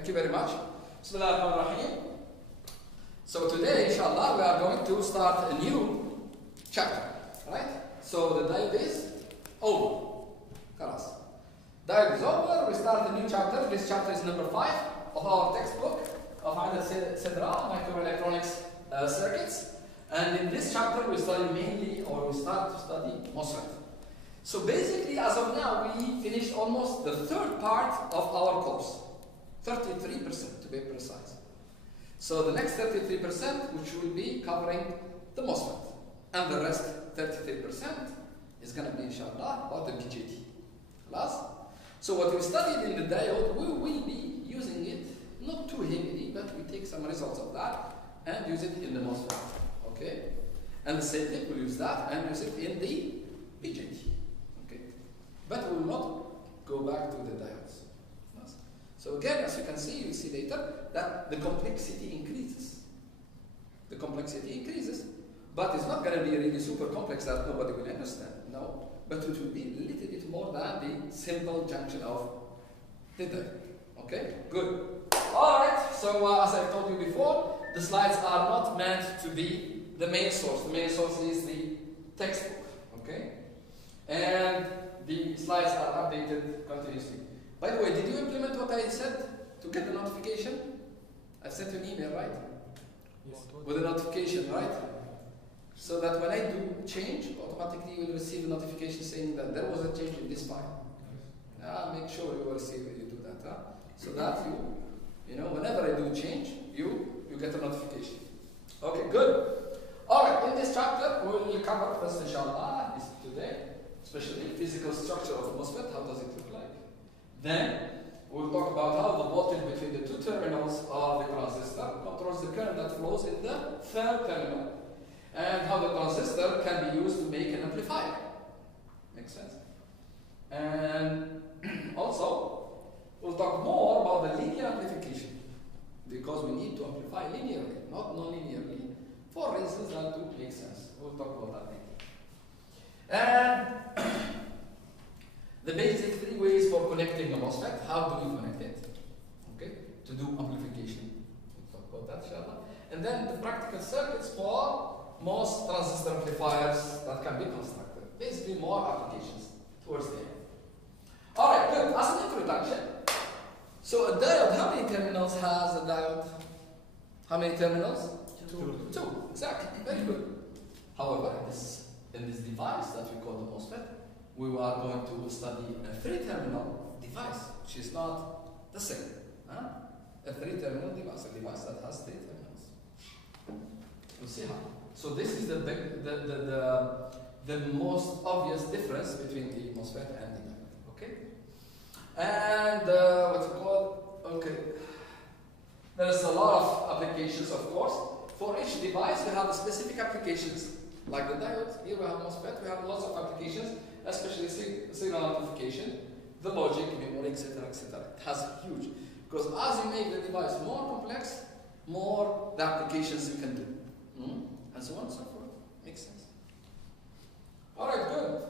Thank you very much. Bismillahirrahmanirrahim. So today, inshallah, we are going to start a new chapter, right? So the diode is over. Khalas. Diode is over. We start a new chapter. This chapter is number 5 of our textbook of S01 Microelectronics circuits. And in this chapter, we study mainly, or we start to study MOSFET. So basically, as of now, we finished almost the third part of our course, 33% to be precise. So the next 33%, which will be covering the MOSFET, and the rest 33% is going to be, inshallah, about the BJT. So what we studied in the diode, we will be using it, not too heavily, but we take some results of that and use it in the MOSFET. Okay? And the same thing, we'll use that and use it in the BJT. Okay? But we will not go back to the diodes. So again, as you can see, you'll see later that the complexity increases. The complexity increases, but it's not going to be really super complex that nobody will understand. No, but it will be a little bit more than the simple junction of the diode. Okay, good. All right. So as I told you before, the slides are not meant to be the main source. The main source is the textbook. Okay, and the slides are updated continuously. By the way, did you implement what I said to get the notification? I sent you an email, right? Yes. With a notification, right? So that when I do change, automatically you will receive a notification saying that there was a change in this file. Make sure you will receive it, you do that. So that you know, whenever I do change, you get a notification. Okay, good. Alright, in this chapter, we will cover first, inshallah, this today, especially physical structure of the MOSFET, how does it look like? Then, we'll talk about how the voltage between the two terminals of the transistor controls the current that flows in the third terminal, and how the transistor can be used to make an amplifier. Makes sense? And also, we'll talk more about the linear amplification, because we need to amplify linearly, not non-linearly, for reasons that do make sense. We'll talk about that later. And the basic 3 ways for connecting a MOSFET. How do we connect it? Okay, to do amplification. We'll talk about that, inshallah. And then the practical circuits for most transistor amplifiers that can be constructed. Basically, more applications towards the end. All right, good. As an introduction, so a diode, how many terminals has a diode? How many terminals? Two. Exactly. Very good. However, in this device that we call the MOSFET, we are going to study a 3-terminal device, which is not the same. A 3-terminal device, a device that has 3 terminals. We'll see how. So this is the most obvious difference between the MOSFET and the diode. Okay. And what's it called? Okay. There's a lot of applications, of course. For each device, we have specific applications. Like the diode, here we have MOSFET, we have lots of applications, especially signal amplification, the logic, memory, etc., etc. It has huge. Because as you make the device more complex, more the applications you can do. And so on and so forth. Makes sense. Alright, good.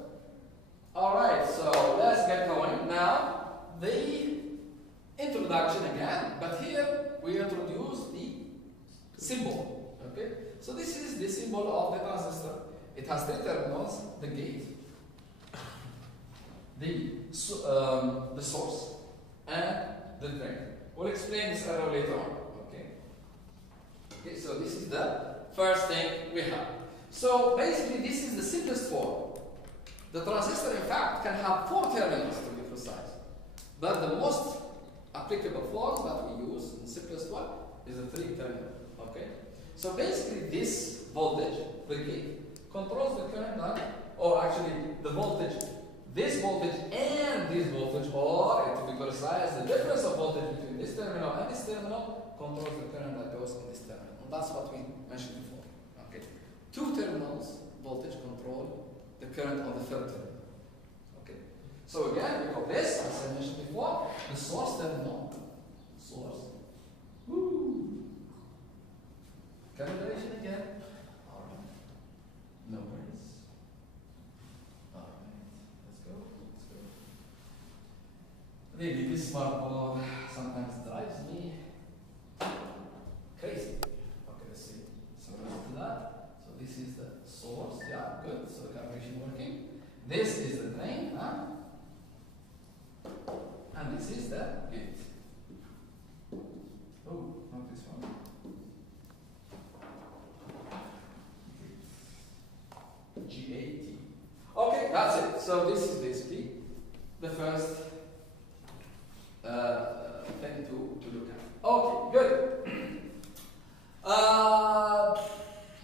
Alright, so let's get going. Now, the introduction again, but here we introduce the symbol. Okay? So this is the symbol of the transistor. It has 3 terminals, the gate, the source, and the drain. We'll explain this error later on. Okay, so this is the first thing we have. So basically, this is the simplest form. The transistor, in fact, can have 4 terminals to be precise. But the most applicable form that we use, the simplest one, is a 3-terminal. Okay. So basically, this voltage, the gate, controls the current that, or actually the voltage, this voltage and this voltage, or to be precise, the difference of voltage between this terminal and this terminal controls the current that goes in this terminal. And that's what we mentioned before. Okay. 2 terminals, voltage control the current on the 3rd terminal. Okay. So again, we call this, as I mentioned before, the source terminal. Source. Woo. Calibration again. Alright. No worries. Alright. Let's go. Really, this smartboard sometimes drives me crazy. Okay, let's see. So let's do that. So this is the source. Yeah, good. So the calculation working. This is the drain, huh? And this is the gate. Oh, not this one. G-A-T. Okay, that's it. So this is basically the first thing to look at. Okay, good.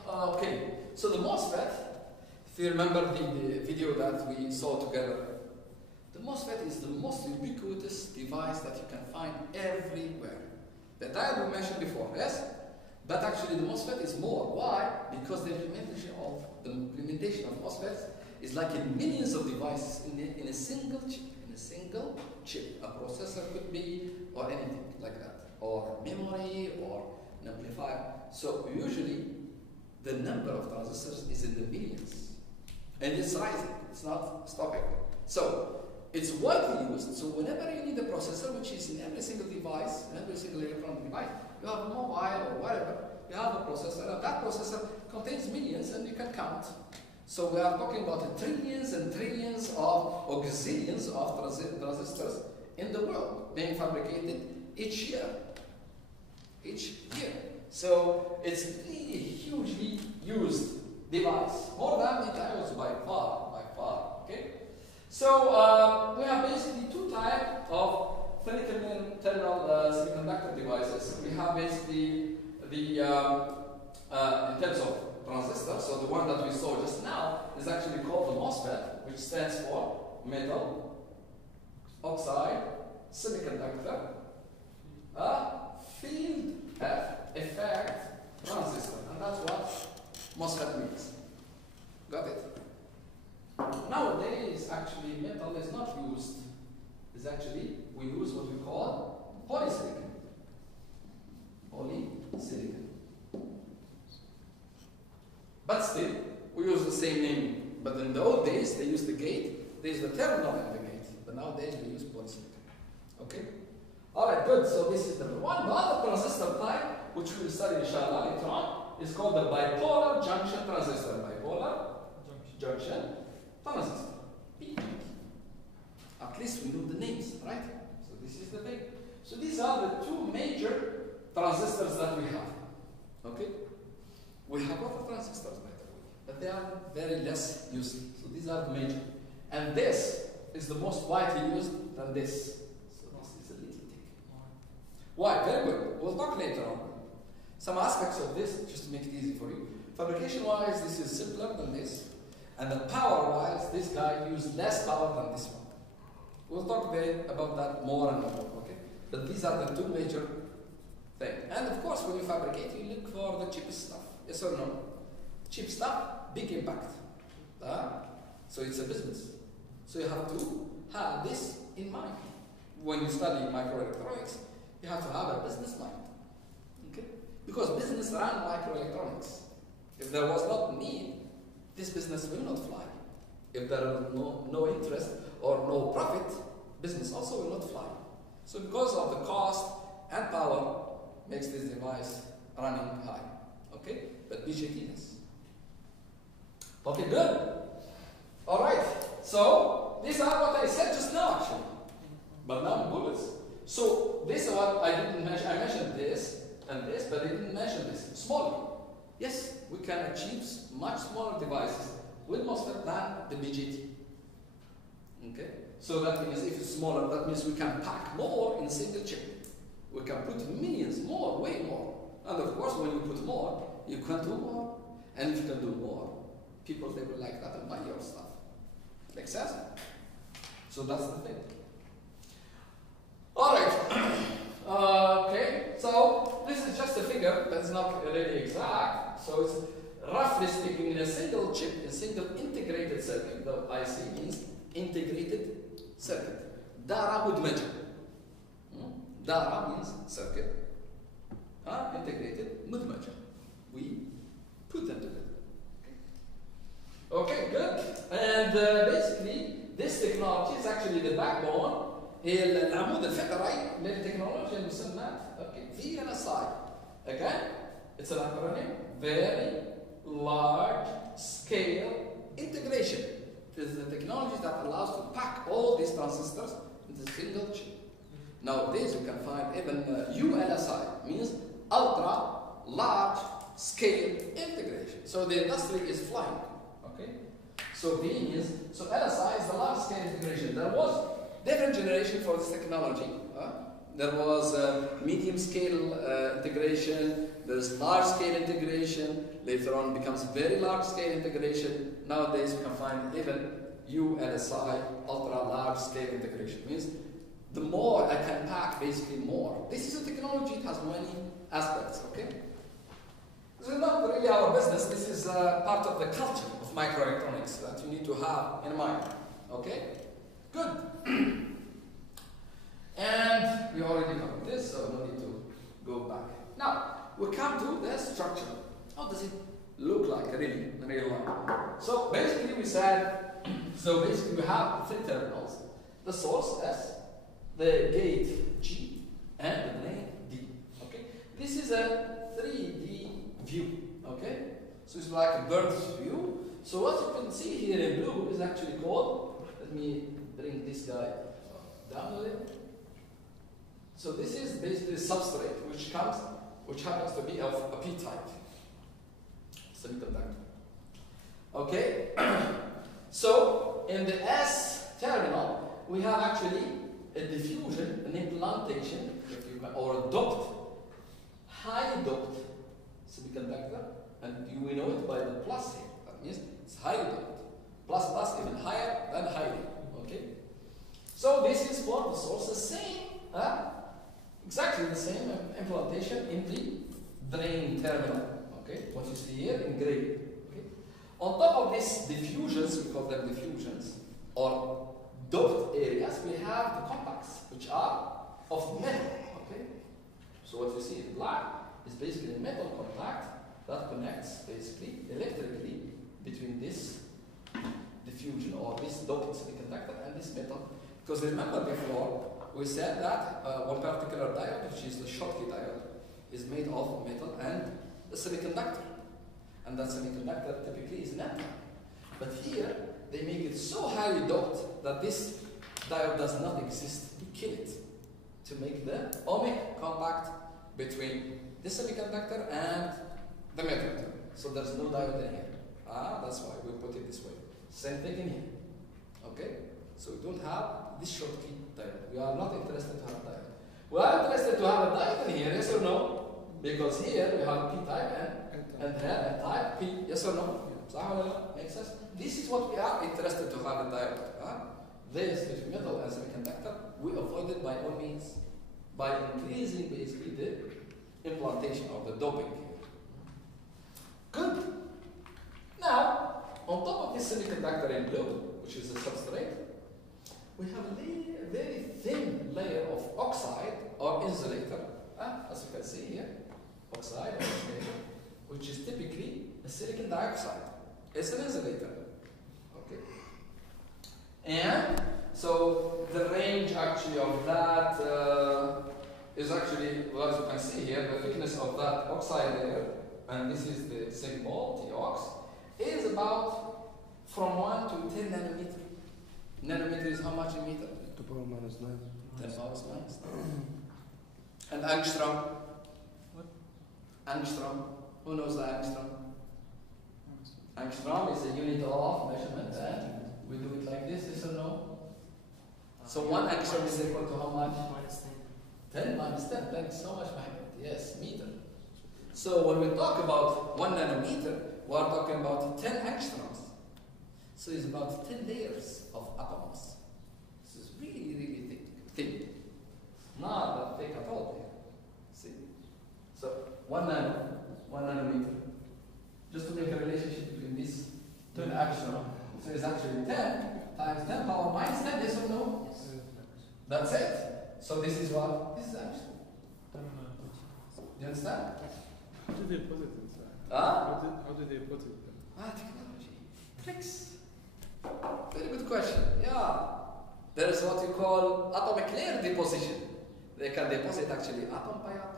Okay, so the MOSFET, if you remember the video that we saw together, the MOSFET is the most ubiquitous device that you can find everywhere. The diode we mentioned before, yes? But actually the MOSFET is more. Why? Because the implementation of MOSFETs is like in millions of devices in a single chip. In a single chip. A processor could be, or anything like that. Or memory, or an amplifier. So usually the number of transistors is in the millions. And it's rising. It's not stopping. So it's widely used. So whenever you need a processor, which is in every single device, in every single electronic device, you have a mobile or whatever, you have a processor, and that processor contains millions, and you can count. So we are talking about trillions and trillions of, or gazillions of transistors in the world being fabricated each year. Each year. So it's really a hugely used device, more than the diodes by far, okay? So we have basically two types of terminal semiconductor devices. We have basically the, in terms of transistors, so the one that we saw just now is actually called the MOSFET, which stands for metal oxide semiconductor field effect transistor, and that's what MOSFET means. Got it? Nowadays, actually, metal is not used. It's actually, we use what we call polysilicon. Polysilicon. But still, we use the same name. But in the old days, they used the gate. They used the terminal in the gate. But nowadays, we use polysilicon. Okay? Alright, good. So this is number one. The other transistor type, which we will study inshallah later on, is called the bipolar junction transistor. Bipolar junction transistor. At least we know the names, right? So this is the thing. So these are the two major transistors that we have. Okay? We have other transistors, by the way, but they are very less used. So these are the major. And this is the most widely used than this. So this is a little thing. Why? Very good. We'll talk later on. Some aspects of this, just to make it easy for you. Fabrication-wise, this is simpler than this. And the power-wise, this guy used less power than this one. We'll talk about that more and more, okay? But these are the two major things. And of course, when you fabricate, you look for the cheapest stuff. Yes or no? Cheap stuff, big impact. So it's a business. So you have to have this in mind. When you study microelectronics, you have to have a business mind. Okay? Because business run microelectronics. If there was not need, this business will not fly. If there is no interest or no profit, business also will not fly. So because of the cost and power, makes this device running high. Okay? But BJT is. Okay, good. Alright. So these are what I said just now actually. But now bullets. So this is what I didn't mention. I mentioned this and this, but I didn't mention this. Smaller. Yes, we can achieve much smaller devices with MOSFET than the BJT. Okay? So that means if it's smaller, that means we can pack more in a single chip. We can put millions more, way more. And of course, when you put more, you can do more. And if you can do more, people, they will like that and buy your stuff. Makes sense? So that's the thing. Alright. Okay, so this is just a figure that's not really exact. So it's roughly speaking in a single chip, a single integrated circuit. The IC means integrated circuit. Dara would measure. Dara means circuit. Integrated measure. We put them together. Okay, good. And basically, this technology is actually the backbone هي العمود الفقري للتكنولوجيا المسمى VLSI. Again, it's an acronym, Very Large Scale Integration. It is the technology that allows to pack all these transistors into a single chip. Nowadays, you can find even ULSI, means ultra large scale integration. So the industry is flying. Okay. So V means LSI is the large scale integration. There was different generation for this technology. There was medium scale integration. There's large scale integration. Later on, becomes very large scale integration. Nowadays, you can find even ULSI, ultra large scale integration. Means the more I can pack, basically more. This is a technology, it has many aspects, okay? This is not really our business, this is part of the culture of microelectronics that you need to have in mind, okay? Good. And we already covered this, so no need to go back. Now, we come to the structure. How does it look like really in real life? So basically we said, we have three terminals. The source S, the gate G, and the drain D. Okay, this is a 3D view. Okay, so it's like a bird's view. So what you can see here in blue is actually called. Let me bring this guy down a little. So this is basically a substrate which happens to be of a p-type semiconductor. Okay, so in the S terminal we have actually a diffusion, an implantation, if you can, or a doped, highly doped semiconductor, and we know it by the plus here. That means it's highly doped. Plus even higher than highly. Okay. So this is for the source, the same, exactly the same implantation in the drain terminal. Okay. What you see here in gray. Okay. On top of these diffusions, we call them diffusions, or doped areas, we have the contacts, which are of metal. Okay, so what you see in black is basically a metal contact that connects basically electrically between this diffusion or this doped semiconductor and this metal. Because remember before we said that one particular diode, which is the Schottky diode, is made of metal and a semiconductor, and that semiconductor typically is metal. But here they make it so highly doped that this diode does not exist. We kill it to make the ohmic contact between the semiconductor and the metal. So there's no diode in here. That's why we put it this way. Same thing in here. Okay? So we don't have this Schottky diode. We are not interested to have a diode. We are interested to have a diode in here, yes or no? Because here we have p-type and here a type P, yes or no? Makes sense? This is what we are interested to have a diode. This between metal and semiconductor, we avoid it by all means by increasing basically the implantation of the doping. Good. Now, on top of this semiconductor in blue, which is the substrate, we have a very thin layer of oxide or insulator, as you can see here, oxide or insulator, which is typically a silicon dioxide. It's an insulator. Okay. And so the range actually of that is actually, well, as you can see here, the thickness of that oxide layer, and this is the symbol, Tox, is about from 1 to 10 nanometer. Nanometer is how much in meter? 10 power minus 9. 10 power minus 9. And angstrom? What? Angstrom. Who knows the angstrom? Angstrom is a unit of measurement, and we do it like this, yes or no? So 1 angstrom is equal to how much? Minus 10. 10 minus 10, thanks so much, Mohammed. Yes, meter. So when we talk about 1 nanometer, we are talking about 10 angstroms. So it's about 10 layers of atoms. This is really, really thick. Not that thick at all here. See? So 1 nanometer. Just to make a relationship between these 10 angstroms. So it's actually 10 times 10 power minus 10, yes or no? Yes. That's it. So this is what? This is angstrom. Do you understand? How did they put it inside? How did they put it there? Technology. Tricks. Very good question. Yeah. There is what you call atomic layer deposition. They can deposit actually atom by atom.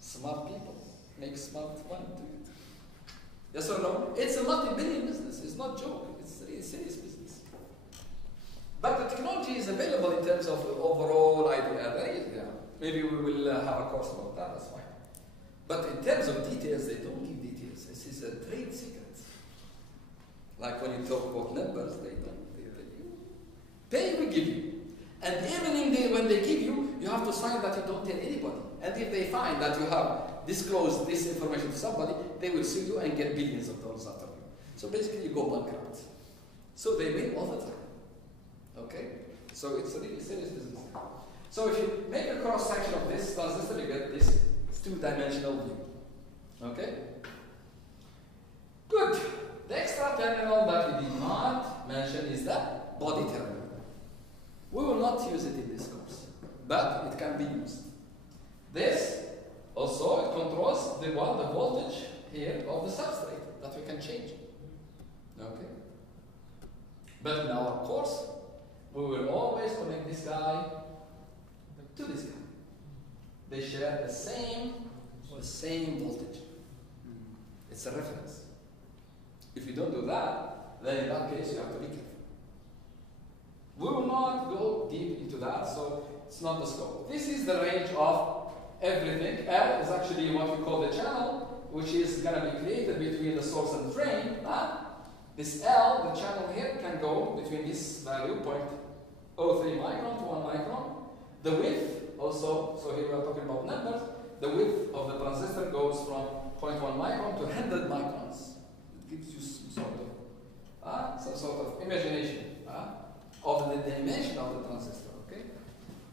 Smart people make smart money to it. Yes or no? It's a multi-billion business. It's not a joke. It's a really serious business. But the technology is available in terms of overall idea. There is, yeah. Maybe we will have a course about that. That's fine. But in terms of details, they don't give details. This is a trade secret. Like when you talk about numbers, they don't. They tell you. Pay, we give you. And even when they give you, you have to sign that you don't tell anybody. And if they find that you have disclosed this information to somebody, they will sue you and get billions of dollars after you. So basically, you go bankrupt. So they win all the time. Okay? So it's a really serious business. So if you make a cross section of this transistor, you get this two-dimensional view. Okay? Good. The extra terminal that we did not mention is the body terminal. We will not use it in this course, but it can be used. This also it controls the voltage here of the substrate that we can change. Okay? But in our course, we will always connect this guy to this guy. They share the same voltage. It's a reference. If you don't do that, then in that case you have to be careful. We will not go deep into that, so it's not the scope. This is the range of everything. L is actually what we call the channel, which is going to be created between the source and the drain. This L, the channel here, can go between this value, 0.03 micron to 1 micron. The width also, so here we are talking about numbers, the width of the transistor goes from 0.1 micron to 100 microns. It gives you some sort of imagination of the dimension of the transistor, okay?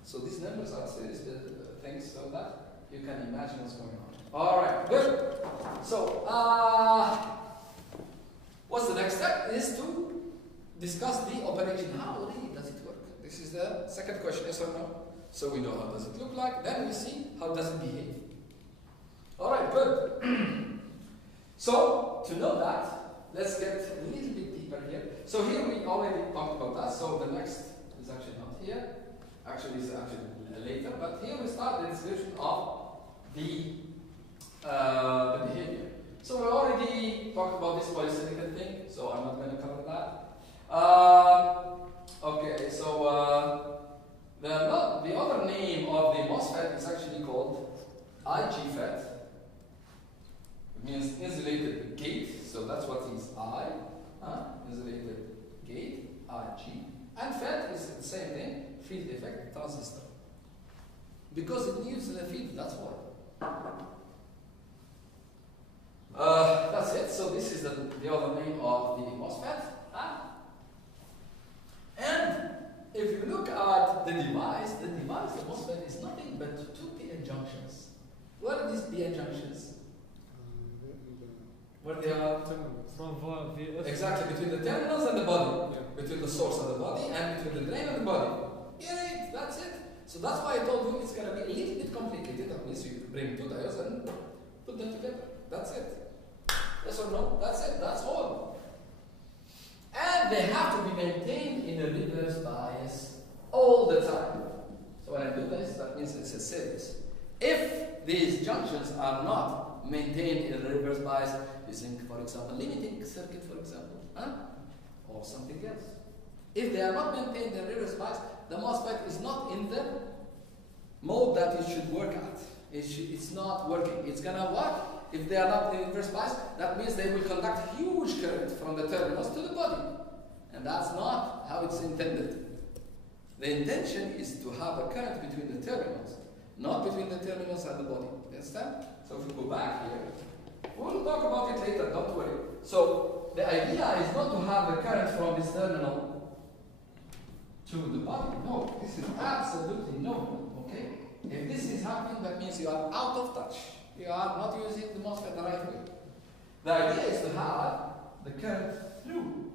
So these numbers are serious things so that you can imagine what's going on. All right, good. So, what's the next step? Is to discuss the operation. How really does it work? This is the second question, yes or no? So we know how does it look like. Then we see how does it behave. All right, good. So, to know that, let's get a little bit deeper here. So here we already talked about that. So the next is actually not here. Actually, it's actually later. But here we start the description of the behavior. So we already talked about this polysilicon thing. So I'm not going to cover that. Okay. So the other name of the MOSFET is actually called IGFET. It means insulated gate, so that's what is I, insulated gate, IG. And FET is the same thing, field effect transistor. Because it needs the field, that's why. That's it, so this is the other name of the MOSFET. And if you look at the device, the MOSFET is nothing but two PN junctions. What are these PN junctions? Where they are? Exactly, between the terminals and the body. Yeah. Between the source and the body, and between the drain and the body. Great, that's it. So that's why I told you it's going to be a little bit complicated. That means you bring two diodes and put them together. That's it. Yes or no? That's it. That's all. And they have to be maintained in a reverse bias all the time. So when I do this, that means it's a series. If these junctions are not maintained in a reverse bias, using, for example, limiting circuit, for example, or something else. If they are not maintained in reverse bias, the MOSFET is not in the mode that it should work at. It's not working. It's going to work. If they are not in reverse bias, that means they will conduct huge current from the terminals to the body. And that's not how it's intended. The intention is to have a current between the terminals, not between the terminals and the body. Understand? So if we go back here, we'll talk about it later, don't worry. So the idea is not to have the current from this terminal to the body. No, this is absolutely no. Okay? If this is happening, that means you are out of touch. You are not using the MOSFET the right way. The idea is to have the current through.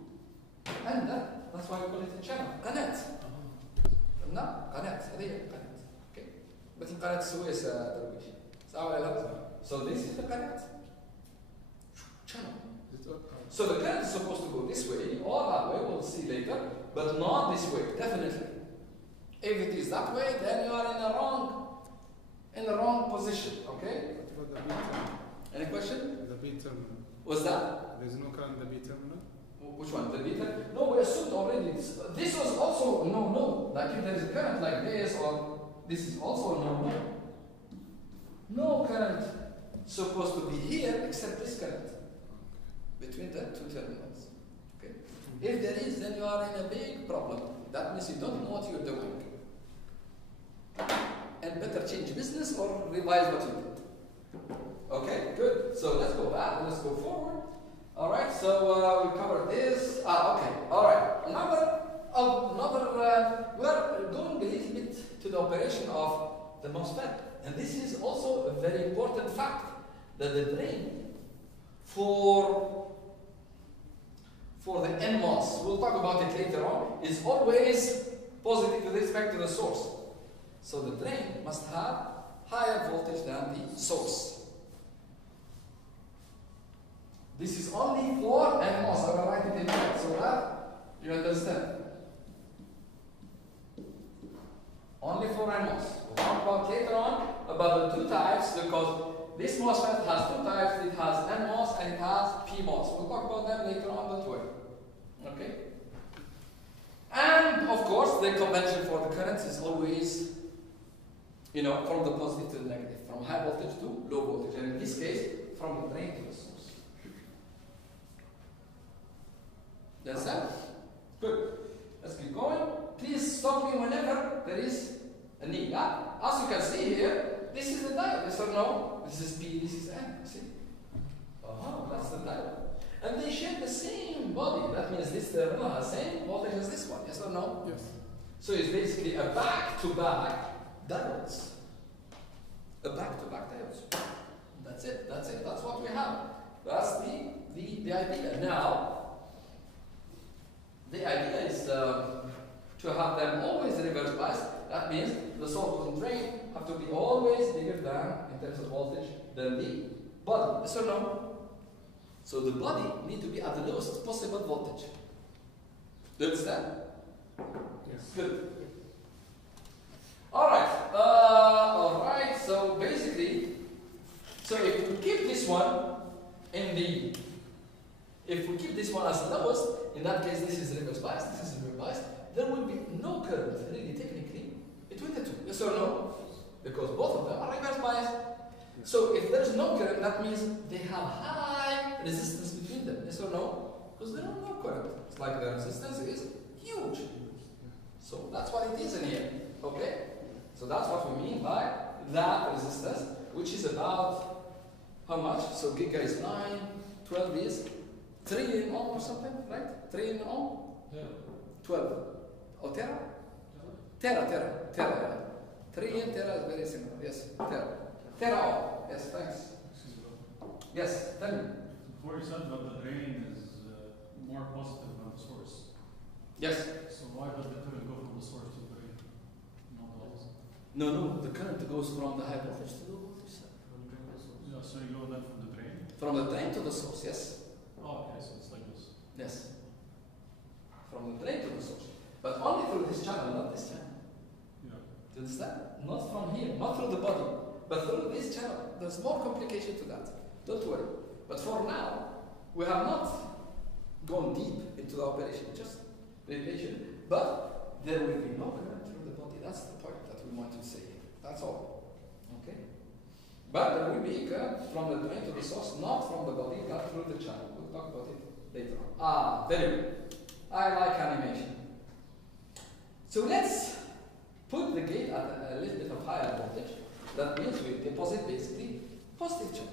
And that's why we call it a channel. Connect. No, connect. Okay? But in connect Suez television. So this is the connect channel. So the current is supposed to go this way or that way, we'll see later. but not this way, definitely. If it is that way, then you are in the wrong position, okay? What about the B terminal? Any question? The B terminal. What's that? There's no current in the B terminal? Which one? The beta? No, we assumed already. This was also no. Like if there is a current like this, or this is also no. No current supposed to be here except this current between the two terminals. Okay. If there is, then you are in a big problem. That means you don't know what you're doing. And better change business or revise what you did. Okay, good. So let's go back. Let's go forward. All right. So we covered this. Okay. All right. We are going a little bit to the operation of the MOSFET, and this is also a very important fact that the drain for the NMOS, we'll talk about it later on, is always positive with respect to the source. So the drain must have higher voltage than the source. This is only for NMOS. I will write it in here so that you understand. Only for NMOS. We'll talk about later on about the two types, because this MOSFET has two types. It has NMOS and it has PMOS. We'll talk about them later on, don't worry. Okay? And of course, the convention for the currents is always, from the positive to the negative, from high voltage to low voltage, and in this case, from the drain to the source. That's that? Good. Let's keep going. Please stop me whenever there is a need. As you can see here, this is the diode. Yes or no? This is P, this is N. See? That's the diode. And they share the same body. That means this terminal has the same voltage as this one. Yes or no? Yes. So it's basically a back-to-back diodes. A back-to-back diodes. That's it. That's it. That's what we have. That's the idea. Now, the idea is to have them always reverse biased. That means the source and drain have to be always bigger than, in terms of voltage, than the body. Yes or no? So the body need to be at the lowest possible voltage. Do you understand? Yes. Good. Alright, so basically, if we keep this one if we keep this one as lowest, in that case this is reverse biased, this is reverse biased, there will be no current, really technically, between the two. Yes or no? Because both of them are reverse biased. So if there is no current, that means they have high resistance between them. Yes or no? Because there are no current. It's like the resistance is huge. So that's what it is in here. Okay? So that's what we mean by that resistance, which is about how much? So giga is 9, 12 is 3 in ohm or something, right? 3 in ohm? Yeah. 12. Oh, tera? Tera. 3 in tera is very similar. Yes, tera. Tera ohm. Yes, thanks. Yes, tell me. Before you said that the drain is more positive than the source. Yes. So why does the current go from the source to the drain? Not the opposite. No, the current goes from the high voltage to the low voltage. Yeah, so you go then from the drain? From the drain to the source, yes. Oh, okay, so it's like this. Yes. From the drain to the source. But only through this channel, not this channel. Yeah. Do you understand? Not from here, not through the body, but through this channel. There's more complication to that. Don't worry. But for now, we have not gone deep into the operation, just be patient. But there will be no current through the body. That's the point that we want to say here. That's all. Okay? But there will be current from the drain to the source, not from the body, but through the channel. We'll talk about it later on. Very good. I like animation. So let's put the gate at a little bit of higher voltage. That means we deposit basically positive charge.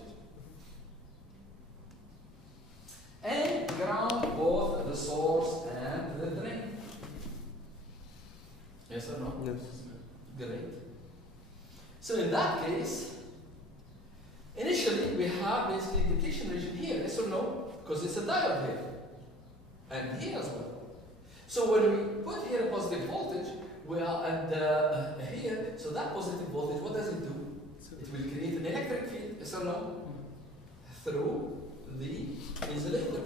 And ground both the source and the drain. Yes or no? Yes. Great. So in that case, initially we have basically depletion region here. Yes or no? Because it's a diode here. And here as well. So when we put here a positive voltage, we are at the here. So that positive voltage, what does it do? It will create an electric field. Yes or no? Through the insulator.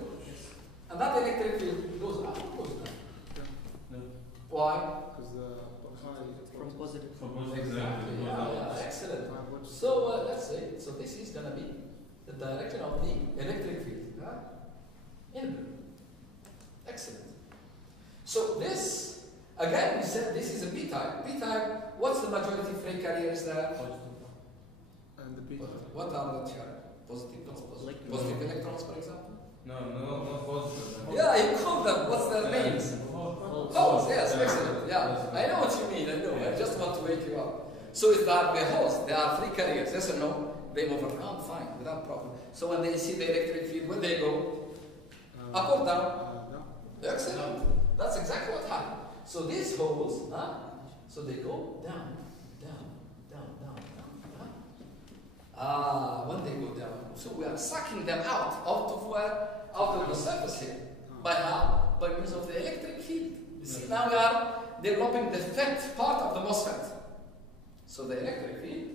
And that electric field goes up or goes down? Why? Because the From positive. Exactly. Yeah, excellent. So let's say, so this is going to be the direction of the electric field. Right? In blue. Excellent. So this, again, we said this is a p-type. P-type, what's the majority free carriers there? And the p-type. What are the charge? Positive, Like positive electrons, for example? No, not positive. Yeah, you call them. What's their names? Holes, yes, excellent. Yeah, I know what you mean. I know. I just want to wake you up. So if they are the holes, they are free carriers. Yes or no? They move around fine, without problem. So when they see the electric field, where they go? Up or down? No. Excellent. That's exactly what happened. So these holes, so they go down, down, down, down, down. When they go down, so we are sucking them out of where? Out of the surface here. By how? By means of the electric field. You see, now we are developing the FET part of the MOSFET. So the electric field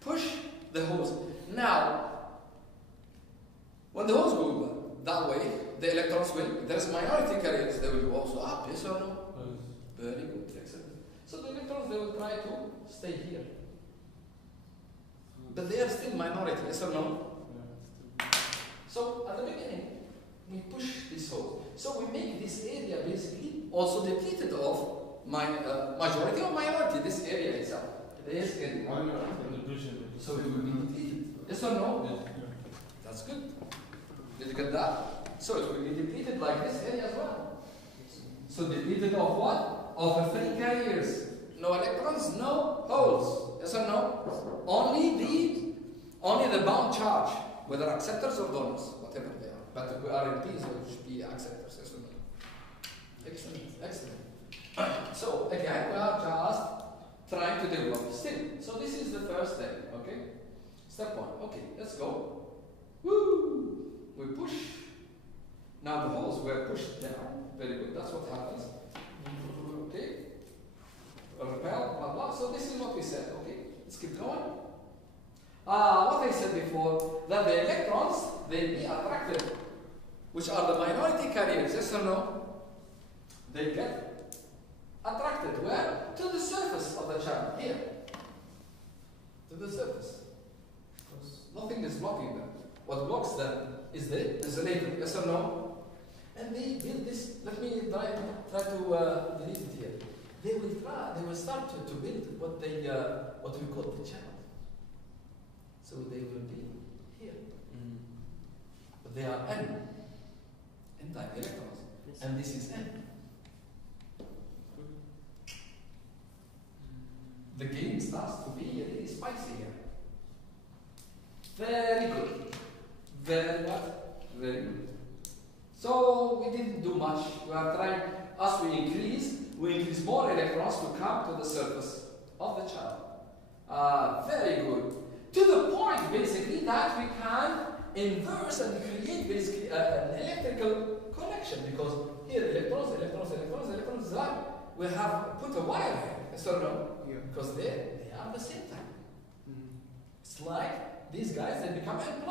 push the hose. Now, when the hose go that way, the electrons will, there's minority carriers, they will go also up, yes or no? Very good, excellent. So the electrons, they will try to stay here. But they are still minority, yes or no? So at the beginning, we push this hole. So we make this area basically also depleted of majority or minority, this area itself. This area. So it will be depleted. Yes or no? Yeah. That's good. Did you get that? So it will be depleted like this area as well. So depleted of what? Of free carriers. No electrons, no holes. Yes or no? Only the bound charge, whether acceptors or donors, whatever they are. But if we are in P's, it should be acceptors. Yes or no? Excellent, excellent. So again, we are just trying to develop still. So this is the first step, okay? Step one. Okay, let's go. Woo! We push. Now the holes were pushed down. Very good. That's what happens. Okay. Repel, blah blah. So this is what we said. Okay. Let's keep going. What I said before, that the electrons, they be attracted, which are the minority carriers, yes or no? They get attracted where? To the surface of the channel, here. To the surface. Because nothing is blocking them. What blocks them is the insulator, yes or no? And they build this, let me try to delete it here. They will start to build what we call the channel. So they will be here. But they are N-type electrons. Yes. And this is N. The game starts to be really spicy here. Very good. Very what? Very good. So we didn't do much. We are trying, as we increase more electrons to come to the surface of the channel. Very good. To the point, basically, that we can inverse and create basically an electrical connection, because here electrons, like we have put a wire here, yes or no? Yeah. Because they are the same type. It's like these guys, they become N+,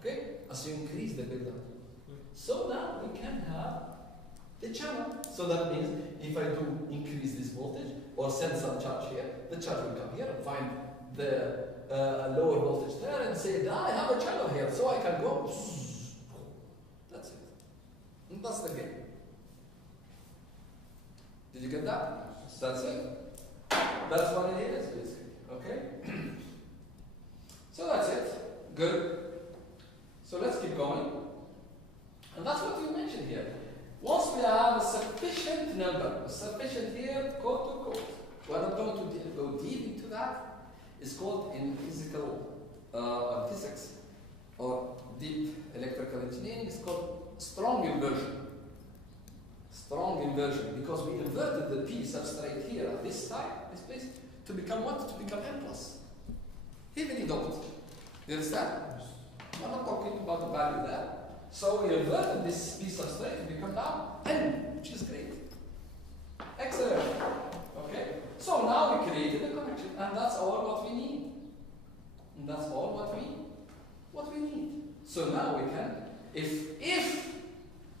okay? As you increase the buildup. So now we can have the channel. So that means if I do increase this voltage or send some charge here, the charge will come here and find the lower voltage there and say, I have a channel here, so I can go. That's it. And that's the game. Did you get that? That's it. That's what it is, basically. Okay? So that's it. Good. So let's keep going. And that's what you mentioned here. Once we have a sufficient number, sufficient here, quote to quote, we're not going to go deep into that. It's called in physics or deep electrical engineering, it's called strong inversion. Strong inversion, because we inverted the P substrate here at this type, this place, to become what? To become N+. Heavily doped. You understand? I'm not talking about the value there. So we inverted this P substrate to become now N, which is great. Excellent. Okay? So now we created a connection, and that's all what we need. And that's all what we need. So now we can, if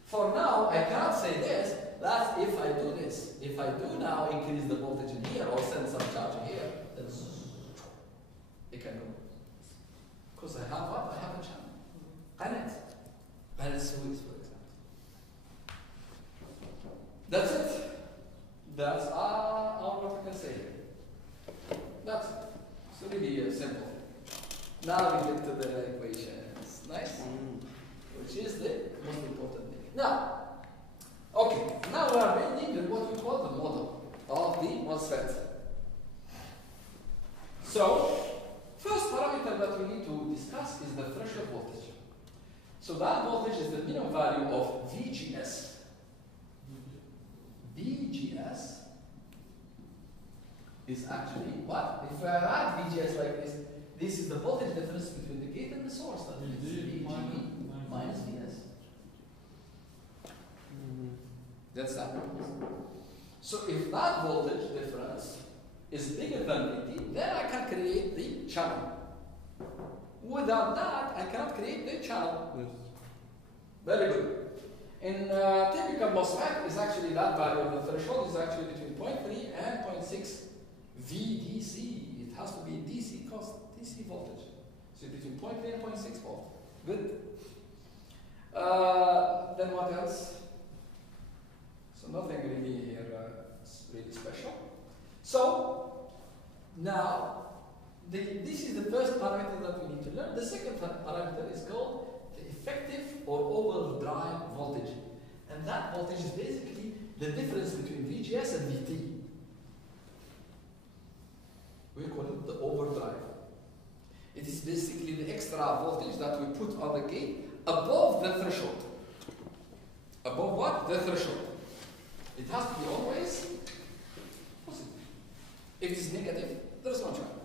for now I cannot say this, that's But if I do this, if I do now increase the voltage in here or send some charge here, then it can go. Because I have what? I have a channel. Connect. And it's Swiss, for example. That's it. That's all what we can say here. That's it. It's really simple. Now we get to the equations. Nice? Which is the most important thing. Now, okay, now we are building what we call the model of the MOSFET. So, first parameter that we need to discuss is the threshold voltage. So that voltage is the minimum value of VGS. VGS is actually what? If I write VGS like this is the voltage difference between the gate and the source. That is VG minus VS. That's that. So if that voltage difference is bigger than VT, then I can create the channel. Without that, I cannot create the channel. Yes. Very good. In typical MOSFET is actually that value of the threshold is actually between 0.3 and 0.6 VDC. It has to be DC voltage. So between 0.3 and 0.6 volt. Good. Then what else? So nothing really here really special. So now this is the first parameter that we need to learn. The second parameter is called the effective or overdrive voltage. And that voltage is basically the difference between VGS and VT. We call it the overdrive. It is basically the extra voltage that we put on the gate above the threshold. Above what? The threshold. It has to be always positive. If it is negative, there is no channel.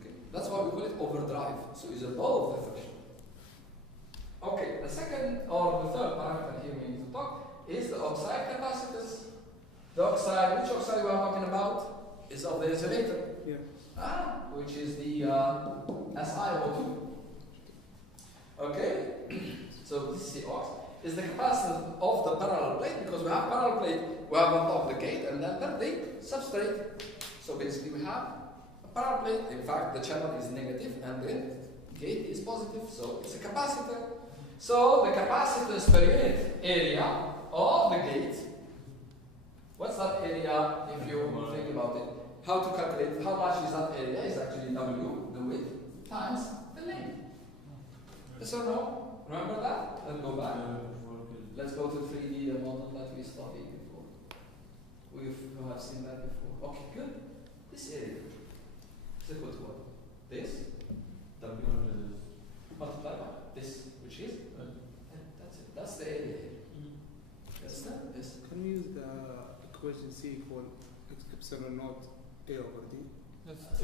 Okay, that's why we call it overdrive. So it's above the threshold. Okay, the second or the third parameter here we need to talk is the oxide capacitance. The oxide, which oxide we are talking about, is of the insulator. Yeah. Which is the SiO2. Okay, so this is the ox. Is the capacitance of the parallel plate, because we have parallel plate, we have on top the gate and then the substrate. So basically we have a parallel plate. In fact, the channel is negative and the gate is positive, so it's a capacitor. So the capacitance per unit area of the gate, what's that area if you think about it? How to calculate how much is that area is actually W, the width, times the length. Yes or no? Remember that? Let's go back. Let's go to 3D, the model that we studied before. We have seen that before. Okay, good. This area is equal to what? This? W multiplied by this, which is? That's it. That's the area here. That's that? This. Can we use the equation C equal epsilon naught A over D?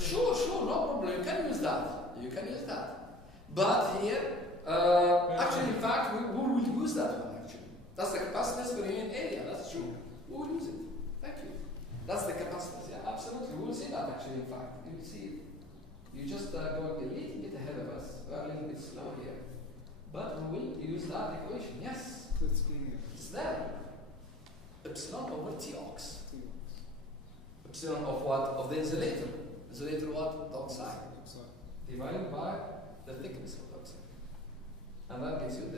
Sure, no problem. You can use that. You can use that. But here, actually, in fact, we will use that one, actually. That's the capacitance per unit area. That's true. We will use it. Thank you. That's the capacitance. Yeah, absolutely. We will see that, actually, in fact. You will see it. You just go a little bit ahead of us. We are a little bit slow here. But we will use that equation. Yes. It's there. Epsilon over Tox. Epsilon of what? Of the insulator. Insulator what? The oxide. Divided by the thickness of the oxide. And that gives you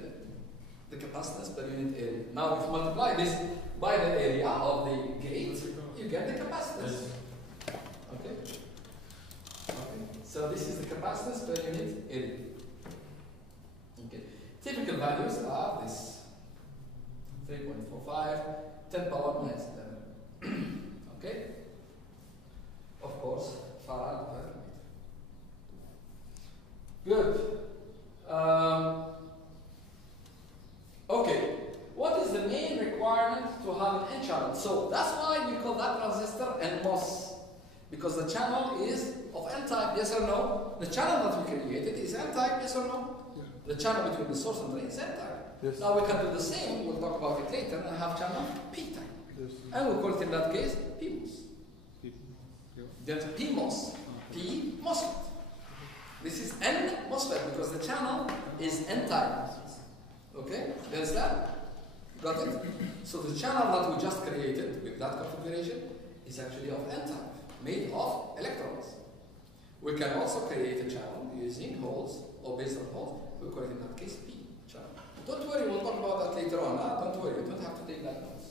the capacitance per unit area. Now if you multiply this by the area of the gate, you get the capacitance. Okay? So this is the capacitance per unit area. Okay. Typical values are this. 3.45, 10 power minus 11. Okay? Of course, farad per meter. Good. Okay. What is the main requirement to have an N channel? So that's why we call that transistor NMOS. Because the channel is of N type, yes or no? The channel that we created is N type, yes or no? Yeah. The channel between the source and drain is N type. Yes. Now we can do the same, we'll talk about it later, and have channel P type. Yes. And we call it in that case PMOS. Yeah. That's PMOS. P MOSFET. This is N MOSFET because the channel is N type. Okay? There's that? Got it? So the channel that we just created with that configuration is actually of n-type, made of electrons. We can also create a channel using holes, or based on holes. We call it in that case P channel. Don't worry, we'll talk about that later on. Huh? Don't worry, you don't have to take that notes.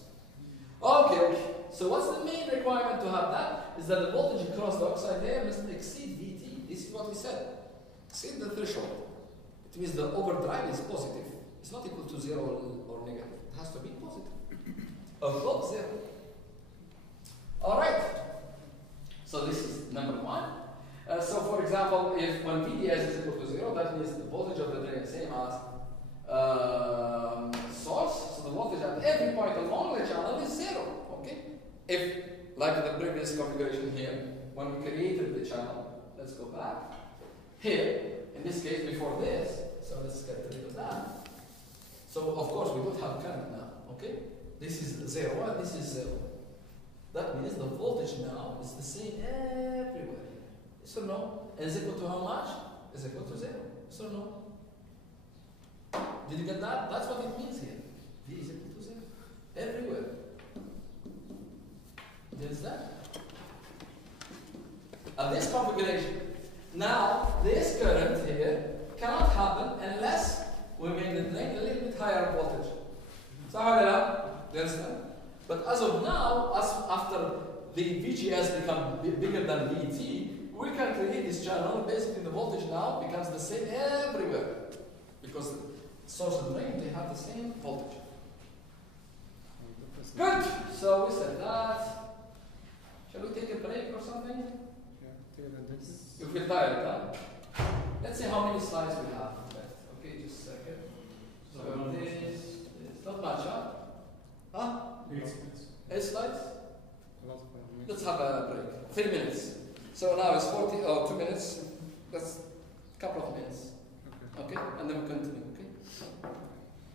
Okay. So what's the main requirement to have that? Is that the voltage across the oxide layer must exceed VT. This is what we said. Exceed the threshold. It means the overdrive is positive. It's not equal to 0 or negative. It has to be positive. Above 0. Alright. So this is number 1. So for example, if when VDS is equal to 0, that means the voltage of the drain is same as source. So the voltage at every point along the channel is 0. Okay? If, like the previous configuration here, when we created the channel, let's go back. Here, in this case, before this, so let's get rid of that. So of course we don't have current now. Okay? This is 0 and this is 0. That means the voltage now is the same everywhere. Yes or no? Is equal to how much? Is equal to 0. Yes or no? Did you get that? That's what it means here. V is equal to 0. Everywhere. There's that. This configuration. Now, this current here cannot happen unless we make the drain a little bit higher voltage. So how do you understand? But as of now, after the VGS become bigger than VT, we can create this channel. Basically, the voltage now becomes the same everywhere. Because the source and drain, they have the same voltage. Good. So we said that. Shall we take a break or something? You feel tired, huh? Let's see how many slides we have left. Okay, just a second. So this is not much, huh? Huh? 8 slides? Let's have a break. 3 minutes. So now it's 2 minutes. That's a couple of minutes. Okay? And then we continue, okay?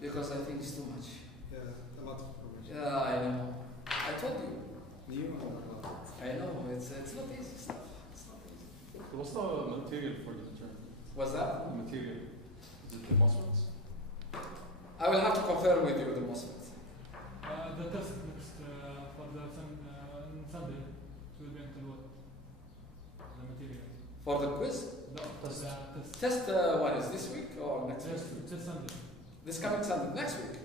Because I think it's too much. Yeah, a lot of information. Yeah, I know. I told you. You I know, it's not easy stuff. It's not easy. What's the material for the turn? What's that? The material. Is it the MOSFETs? I will have to confirm with you with the MOSFET. The test next for the Sunday will be until what? The material. For the quiz? No, test. Test one is this week or next week? It's Sunday. This coming Sunday, next week.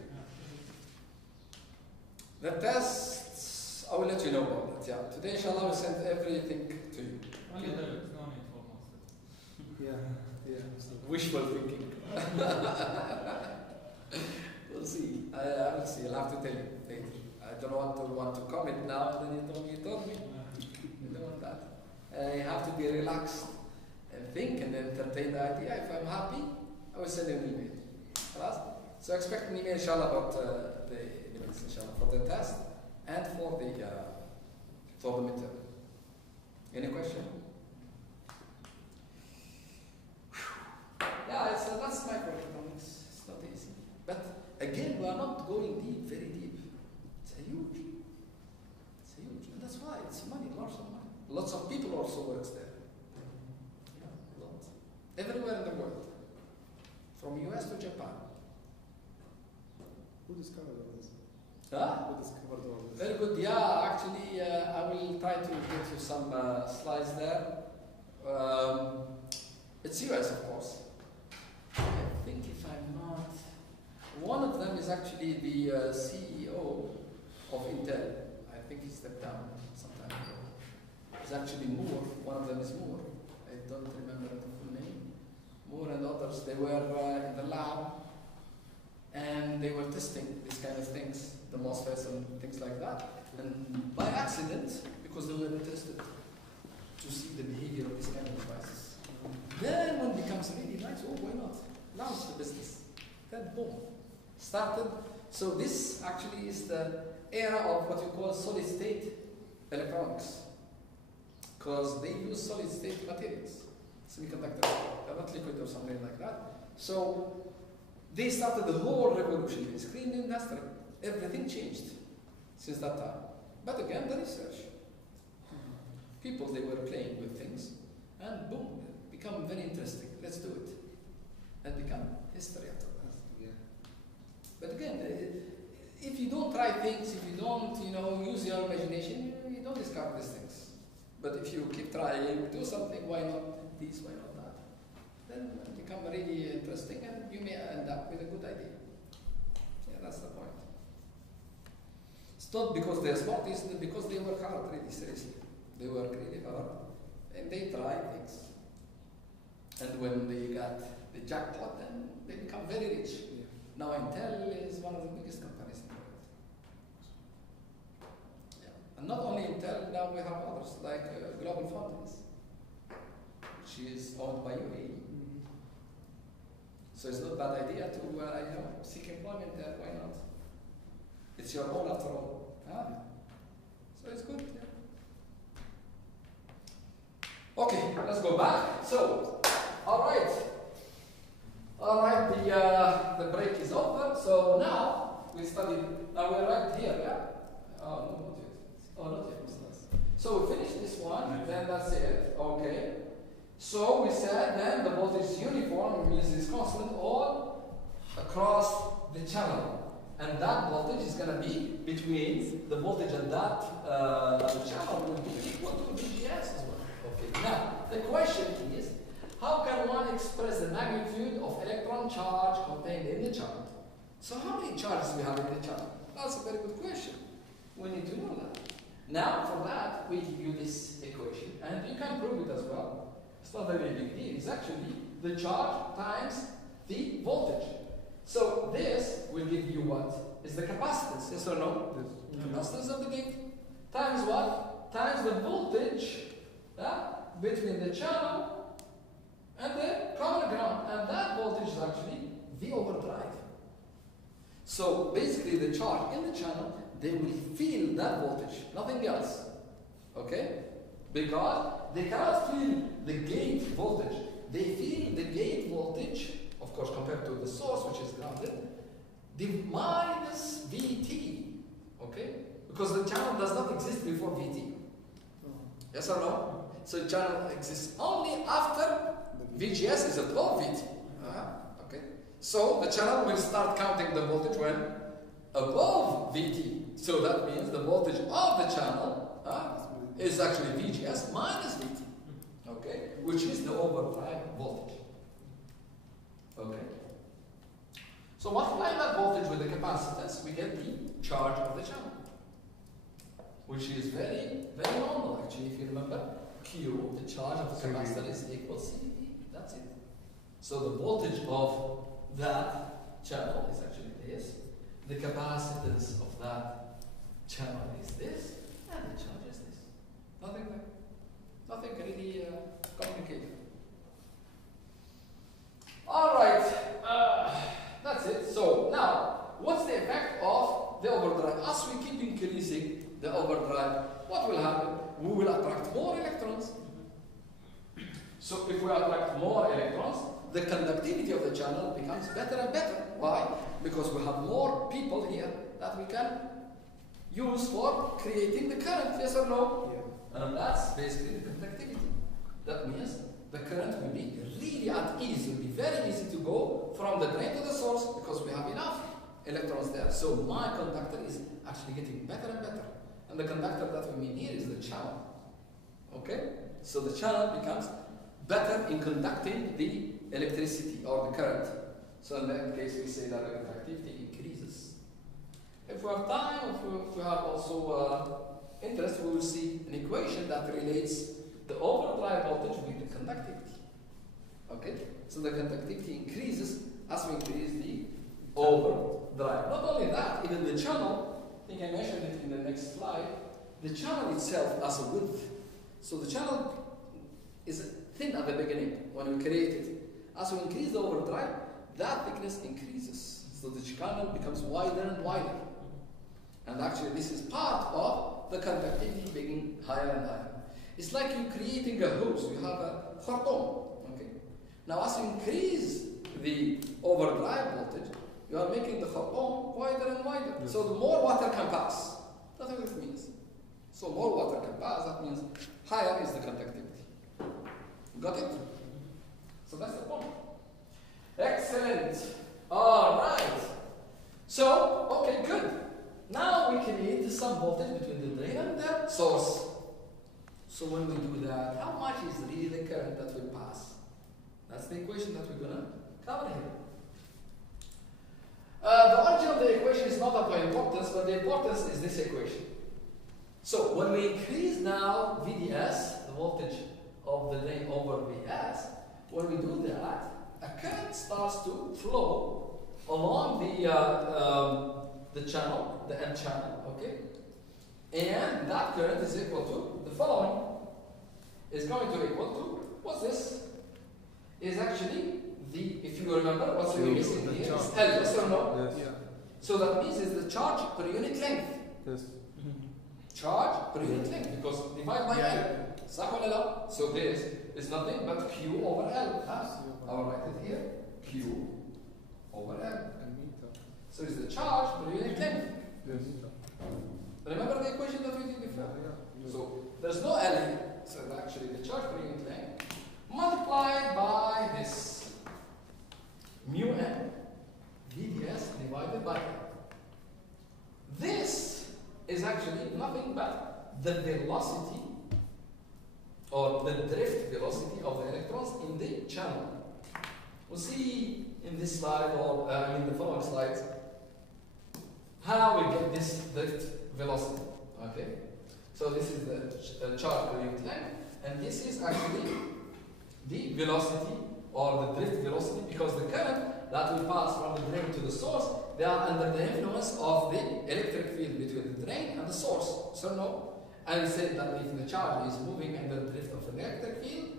Yeah. The tests, I will let you know about that. Yeah. Today, inshallah, we'll send everything to you. Only the no need for MOSFET. Yeah. Wishful thinking. We'll see. I will see. I'll have to tell you later. I don't want to comment now, and then you told me. You don't want that. You have to be relaxed and think and entertain the idea. If I'm happy, I will send you an email. Class? So expect an email, inshallah, about the emails, inshallah, for the test and for the midterm. Any question? Yeah, that's microelectronics. It's not easy. But again, we are not going deep, very deep. It's huge. And that's why it's money, lots of money. Lots of people also works there. Yeah, a lot. Everywhere in the world. From US to Japan. Who discovered all this? Huh? Who discovered all this? Very good. Yeah, actually, I will try to get you some slides there. It's US, of course. I think if I'm not... One of them is actually the CEO of Intel. I think he stepped down some time ago. It's actually Moore. One of them is Moore. I don't remember the full name. Moore and others, they were in the lab and they were testing these kind of things, the MOSFETs and things like that. And by accident, because they were interested to see the behavior of these kind of devices. Then when it becomes really nice, oh, why not? Launch the business. Then boom. Started. So this actually is the era of what you call solid state electronics. Because they use solid state materials, semiconductors, they're not liquid or something like that. So they started the whole revolution, the screen industry. Everything changed since that time. But again, the research. People, they were playing with things, and boom, become very interesting. Let's do it. And become history after that. Yeah. But again, try things, if you don't, use your imagination, you don't discover these things. But if you keep trying, do something, why not this, why not that? Then it become really interesting and you may end up with a good idea. Yeah, that's the point. It's not because they're smart, it's because they work hard, really, seriously. They work really hard and they try things. And when they got the jackpot, then they become very rich. Yeah. Now Intel is one of the biggest companies in the world. Yeah. And not only Intel, now we have others like Global Foundries, which is owned by UAE. So it's not a bad idea to seek employment there. Why not? It's your own after all. Huh? So it's good. Yeah. Okay, let's go back. So, all right, the break is over. So now we studied. Now we're right here, yeah. Oh no, not yet. Oh, not yet. So we finished this one. Then that's it. Okay. So we said then the voltage is uniform, means it's constant all across the channel, and that voltage is going to be between the voltage and that channel will be equal to VGS as well. Okay. Now the question is, how can one express the magnitude of electron charge contained in the channel? So how many charges we have in the channel? That's a very good question. We need to know that. Now for that we give you this equation, and you can prove it as well. It's not a very big deal. It's actually the charge times the voltage. So this will give you what? Is the capacitance, yes or no? Yes. Capacitance of the gate. Times what? Times the voltage between the channel and the common ground. And that voltage is actually the overdrive. So basically the charge in the channel, they will feel that voltage, nothing else. Okay? Because they cannot feel the gate voltage. They feel the gate voltage, of course, compared to the source, which is grounded, the minus VT. Okay? Because the channel does not exist before VT. Yes or no? So the channel exists only after VGS is above VT. Okay? So the channel will start counting the voltage when above VT. So that means the voltage of the channel is actually VGS minus VT, okay, which is the overdrive voltage. Okay. So multiplying that voltage with the capacitance, we get the charge of the channel, which is very, very normal actually. If you remember, Q, the charge of the capacitor, is equal CVD. That's it. So the voltage of that channel is actually this. The capacitance of that channel is this, and the charge is this. Nothing really complicated. All right, that's it. So now, what's the effect of the overdrive? As we keep increasing the overdrive, what will happen? We will attract more electrons. So if we attract more electrons, the conductivity of the channel becomes better and better. Why? Because we have more people here that we can use for creating the current, yes or no? Yeah. And that's basically the conductivity. That means the current will be really at ease. It will be very easy to go from the drain to the source because we have enough electrons there. So my conductor is actually getting better and better. And the conductor that we mean here is the channel. Okay? So the channel becomes better in conducting the electricity or the current. So in that case, we say that the conductivity increases. If we have time, if we have also interest, we will see an equation that relates the overdrive voltage with the conductivity. Okay? So the conductivity increases as we increase the overdrive. Not only that, even the channel, I think I mentioned it in the next slide, the channel itself has a width. So the channel is thin at the beginning when we create it. As we increase the overdrive, that thickness increases. So the channel becomes wider and wider. And actually this is part of the conductivity being higher and higher. It's like you creating a hose. You have a khartoum. Okay? Now as you increase the overdrive voltage, you are making the khartoum wider and wider. Yes. So the more water can pass. That's what it means. So more water can pass, that means higher is the conductivity. Got it? So that's the point. Excellent. All right. So, okay, good. Now is some voltage between the drain and the source. So when we do that, how much is really the current that will pass? That's the equation that we're going to cover here. The origin of the equation is not of importance, but the importance is this equation. So when we increase now VDS, the voltage of the drain over Vs, when we do that, a current starts to flow along the channel, the N channel, okay? And that current is equal to the following. Is going to equal to, what's this? Is actually the, if you remember, what's the missing here? Is L, yes or no? Yes. Yeah. So that means it's the charge per unit length. Yes. Charge per unit length, because divide by L. صح ولا لا? So this is nothing but Q over L. I'll write it here. Q over L. So it's the charge per unit length. Yes. Remember the equation that we did before? Yeah. So there's no L here. So actually the charge per unit length multiplied by this mu n VDS divided by L. This is actually nothing but the velocity or the drift velocity of the electrons in the channel. We'll see in this slide or in the following slides how we get this drift velocity. Okay, so this is the charge per unit length, and this is actually the velocity or the drift velocity, because the current that will pass from the drain to the source, they are under the influence of the electric field between the drain and the source. So no, and we said that if the charge is moving under the drift of an electric field,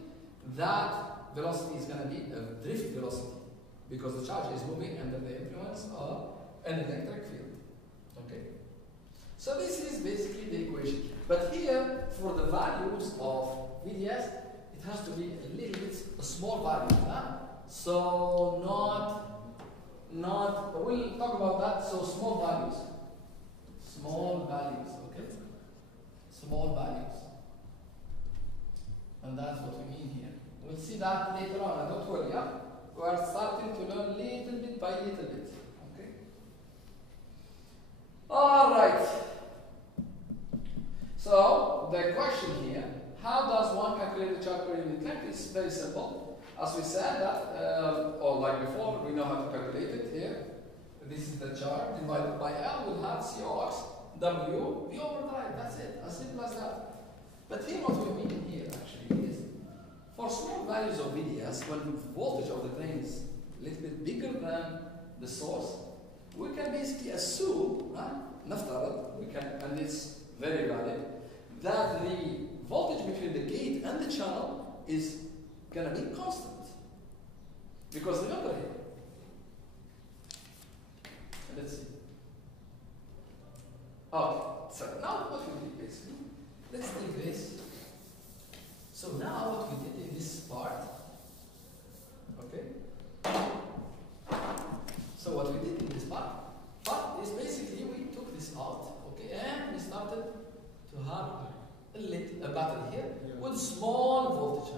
that velocity is going to be a drift velocity, because the charge is moving under the influence of an electric field. Okay. So this is basically the equation. But here, for the values of VDS, it has to be a little bit a small value. Huh? So not, we'll talk about that. So small values. Small values, okay? Small values. And that's what we mean here. We'll see that later on. Don't worry, yeah? We are starting to learn little bit by little bit. Okay? All right. So the question here, how does one calculate the charge per unit length? It's very simple. As we said that, or like before, we know how to calculate it here. This is the charge divided by L. We'll have COX W V over drive. That's it. As simple as that. But here, what we mean here actually is, for small values of VDS, when the voltage of the drain is a little bit bigger than the source, we can basically assume, نفترض, we can, and it's very valid, that the voltage between the gate and the channel is going to be constant. Because remember here, let's see. Okay, so now what we did basically, let's take this. So now what we did in this part, okay? So what we did in this part is basically we took this out, okay, and we started to have a battery here with small voltage,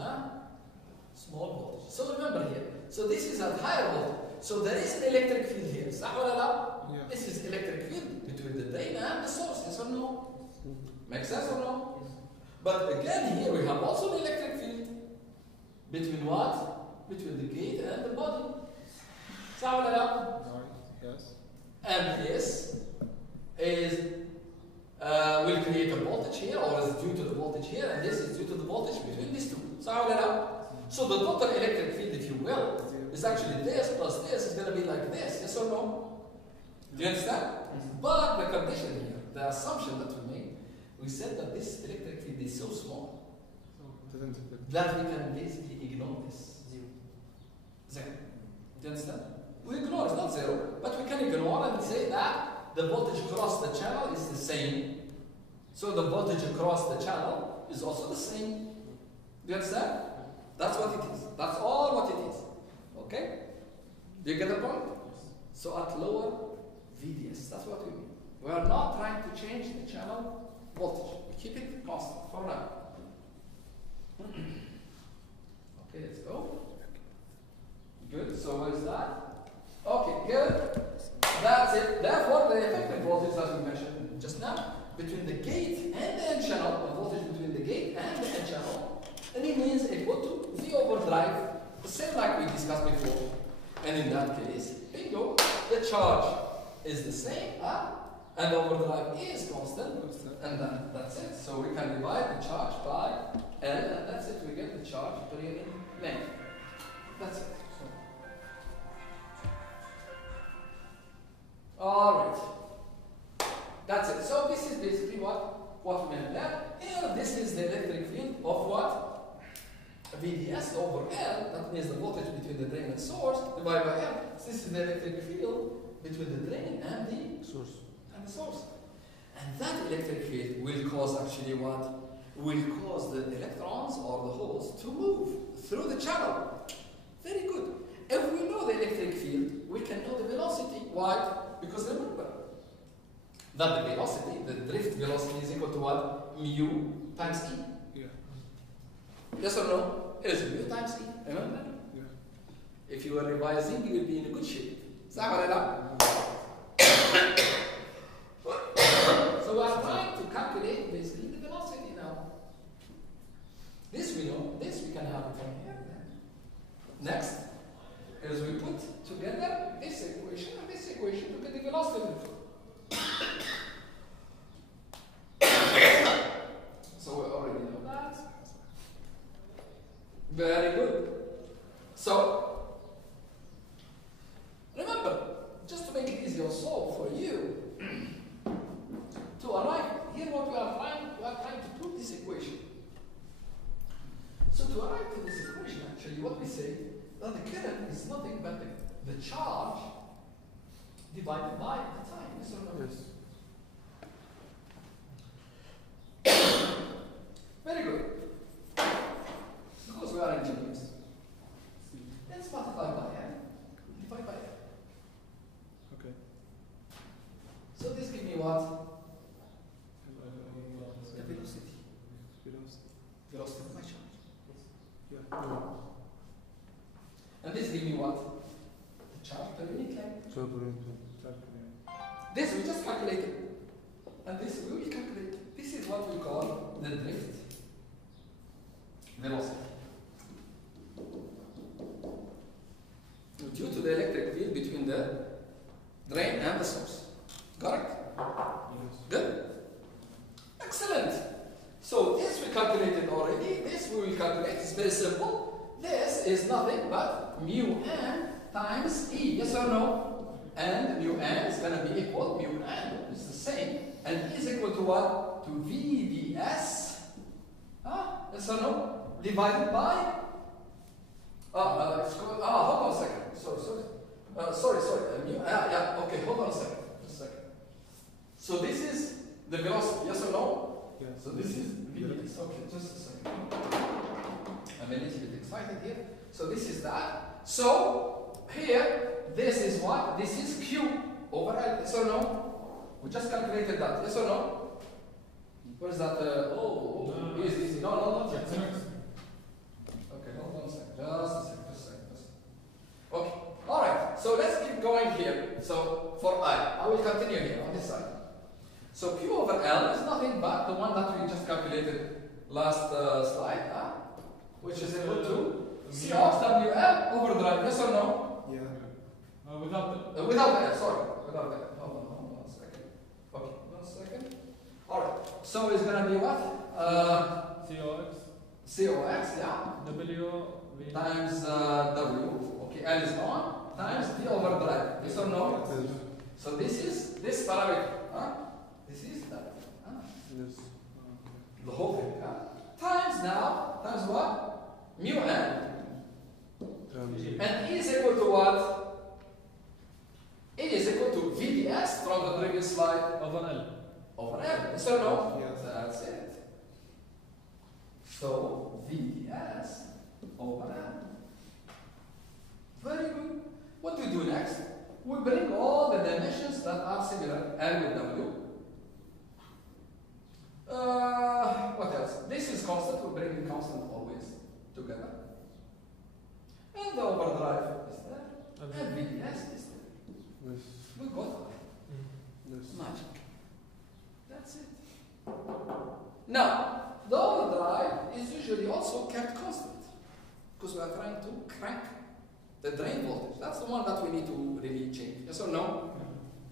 small voltage. So remember here, so this is at higher voltage. So there is an electric field here. صح ولا لا? Yeah. This is electric field between the drain and the source, yes or no? Make sense or no? But again here we have also an electric field. Between what? Between the gate and the body. صح ولا لا? Yes. And this is will create a voltage here, or is due to the voltage here, and this is due to the voltage between these two. صح ولا لا? So the total electric field, if you will, is actually this plus this is going to be like this, yes or no? Do you understand? But the condition here, the assumption that we made, we said that this electric field is so small that we can basically ignore this. Zero. Do you understand? We ignore, it's not zero, but we can ignore and say that the voltage across the channel is the same. So the voltage across the channel is also the same. Do you understand? That's what it is. That's all what it is. Okay? Do you get the point? So at lower VDS, that's what we mean. We are not trying to change the channel voltage. We keep it constant for now. Okay, let's go. Good. So what is that? Okay, good. That's it. Therefore, the effective voltage that we mentioned just now, between the gate and the N channel, the voltage between the gate and the N channel, and it means equal to V over drive, the same like we discussed before. And in that case, bingo, the charge is the same, and the overdrive is constant, and that's it. So we can divide the charge by L, and that's it. We get the charge per unit length. That's it. All right. That's it. So this is basically what we have learned. Here, this is the electric field of what? VDS over L. That means the voltage between the drain and source divided by L. So this is the electric field between the drain and the source. And that electric field will cause actually what? Will cause the electrons or the holes to move through the channel. Very good. If we know the electric field, we can know the velocity. Why? Because remember that the velocity, the drift velocity, is equal to what? Mu times E. Yeah. Yes or no? It is mu times E. Remember that? Yeah. If you are revising, you will be in a good shape. So we are trying to calculate basically the velocity now. This we know. This we can have it from here. Next is we put together this equation and this equation to get the velocity. So we already know that. Very good. So remember, just to make it easier also for you to arrive here, what we are trying to prove this equation. So to arrive to this equation, actually, what we say that the current is nothing but the charge divided by the time. Yes or no? Yes. Very good. Because we are engineers. Let's multiply by n, divide by n. Okay. So this gives me what? The velocity. Velocity of my charge. Yeah. And this gives me what? The charge per unit length. This we just calculated. And this we will calculate. This is what we call the drift velocity. Due to the electric field between the drain and the source. Got it? Yes. Good? Excellent. So this we calculated already. This we will calculate. It's very simple. This is nothing but mu n times E. Yes or no? And mu n is going to be equal to mu n. It's the same. And E is equal to what? To VDS. Yes or no? Divided by. Hold on a second. Sorry. Yeah. Okay, hold on a second. Just a second. So this is the velocity. Yes or no? Yes. So this is VDS. Okay, just a second. I'm a little bit excited here. So this is that. So here, this is what? This is Q over L. Yes or no? We just calculated that. Yes or no? What is that? Easy. No, not yet. Okay, hold on a second. Just a second. Okay. All right. So let's keep going here. So for I will continue here on this side. So Q over L is nothing but the one that we just calculated last slide, which is equal to C of WL over drive. Yes or no? Yeah. Without the Without the L. Sorry. Without the L. Hold on a second. Okay. 1 second. All right. So it's gonna be what? COX. Yeah. W V Times W. Okay. L is on. Times V over drive. Yes or no? So this is this parameter. This is that. Yes. The whole thing. Times what? Mu n. And E is equal to what? E is equal to VDS from the previous slide over L. over L. Yes or no? Yes. That's it. So VDS over L. Very good. What do we do next? We bring all the dimensions that are similar, L with W. What else? This is constant. We bring the constant always together. And the overdrive is there. And VDS is there. Yes. We got it. Yes. Magic. Now, the overdrive is usually also kept constant because we are trying to crank the drain voltage. That's the one that we need to really change. Yes or no?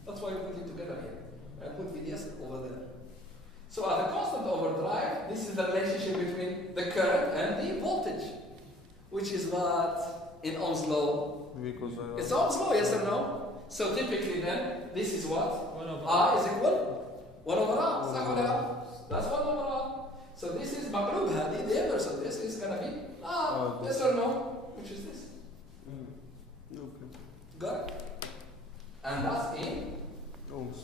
That's why we put it together here. I put VDS over there. So at a constant overdrive, this is the relationship between the current and the voltage, which is what in Ohm's law. It's Ohm's law, yes or no? So typically then, this is what? I is equal 1 over R. صح ولا لا? That's 1 over R. So this is مقلوب هذه, the inverse of this is going to be R. Yes or no? Which is this. Okay. Got it? And that's in Ohms.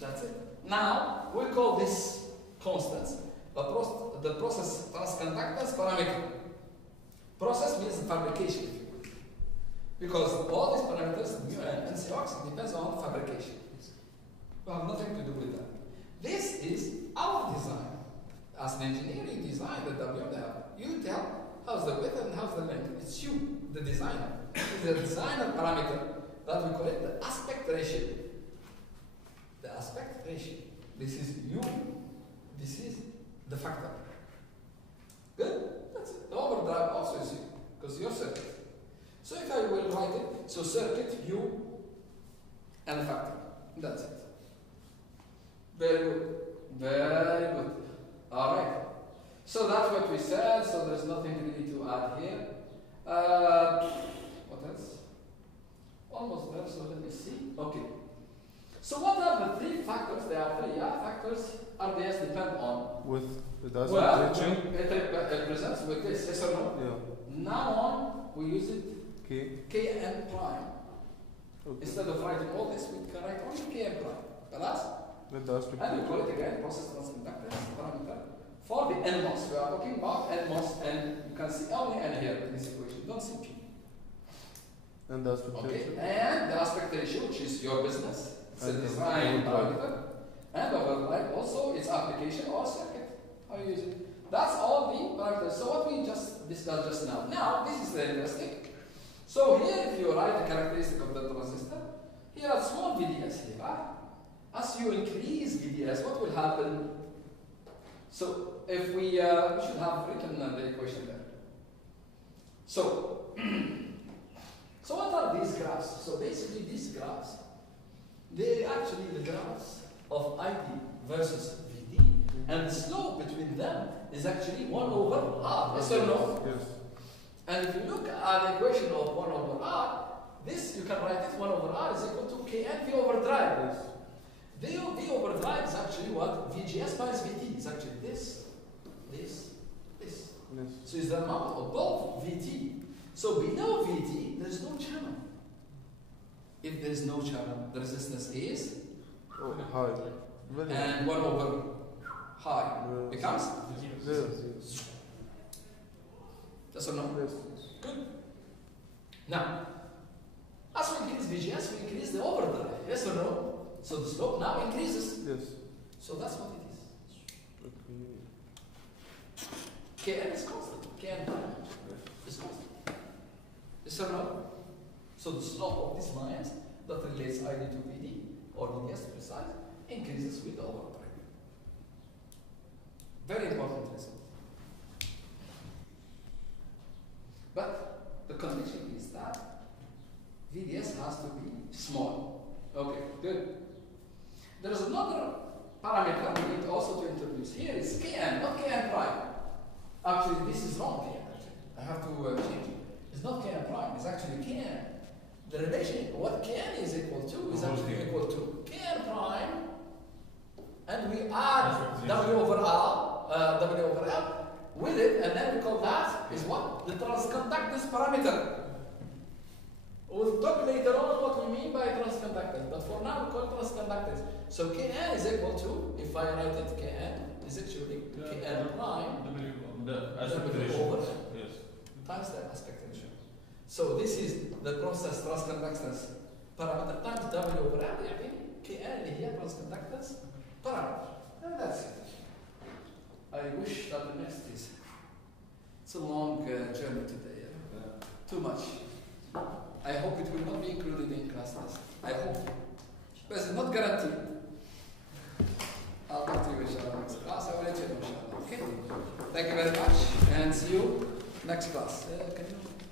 That's it. Now, we call this constants the process transconductance parameter. Process means fabrication, if you will. Because all these parameters, mu and NCOX, depends on fabrication. We have nothing to do with that. This is our design. As an engineer, you design the WM. You tell how's the width and how's the length. It's you, the designer. It's the designer parameter that we call it the aspect ratio. The aspect ratio. This is you. This is the factor. Good? That's it. The overdrive also is you, because you're circuit. So if I will write it, so circuit, you, and the factor. That's it. Very good. Very good. Alright. So that's what we said, so there's nothing really to add here. What else? Almost there, so let me see. Okay. So what are the three factors? There are three factors RDS depend on. With the aspect Well, ratio? it presents with this, yes or no? Yeah. Now on, we use it K. Kn prime. Okay. Instead of writing all this, we can write only Kn prime. That's With the aspect and we ratio. call it again process transconductance parameter for the NMOS. We are talking about NMOS, and you can see only N here in this equation. Don't see P. And the aspect Okay, ratio? and the aspect ratio, which is your business. It's a And the design overdrive. parameter. And overdrive also its application or circuit. How you use it. That's all the parameters. So what we just discussed just now. Now, this is the interesting. So here, if you write the characteristic of the transistor, here are small VDS here. As you increase VDS, what will happen? So if we should have written the equation there. So, so what are these graphs? So basically these graphs, they actually the graphs of ID versus VD, and the slope between them is actually 1 over R. Yes or no? Yes. And if you look at the equation of 1 over R, this you can write it 1 over R is equal to Kn V over drive. Yes. V over drive is actually what? VGS minus VT is actually this. Yes. So it's the amount above VT. So below VT, there is no channel. If there is no channel, the resistance is High. Very high. and 1 over high becomes Yes. yes or no? Yes. Good. Now, as we increase VGS, we increase the overdrive. Yes or no? So the slope now increases. Yes. So that's what it is. Okay. Kn is constant. Kn is constant. Yes or no? So the slope of these lines that relates ID to VD, or VDS to precise, increases with the overdrive. Very important result. But the condition is that VDS has to be small. Okay, good. There is another parameter we need also to introduce. Here is Kn, not Kn prime. Actually, this is wrong here. I have to change it. It's not Kn prime, it's actually Kn. The relation, what Kn is equal to, is actually equal to Kn prime, and we add W over R, W over L with it, and then we call that is what? The transconductance parameter. We'll talk later on what we mean by transconductance, but for now we call it transconductance. So Kn is equal to, if I write it, Kn is actually Kn prime The aspect W ratio. over Yes. times the aspect ratio. So this is the process transconductance parameter times W over L, يعني Kn اللي هي transconductance parameter. And that's it. I wish that the next is. It's a long journey today. Too much. I hope it will not be included in class test. I hope. But it's not guaranteed. see you next class. Can you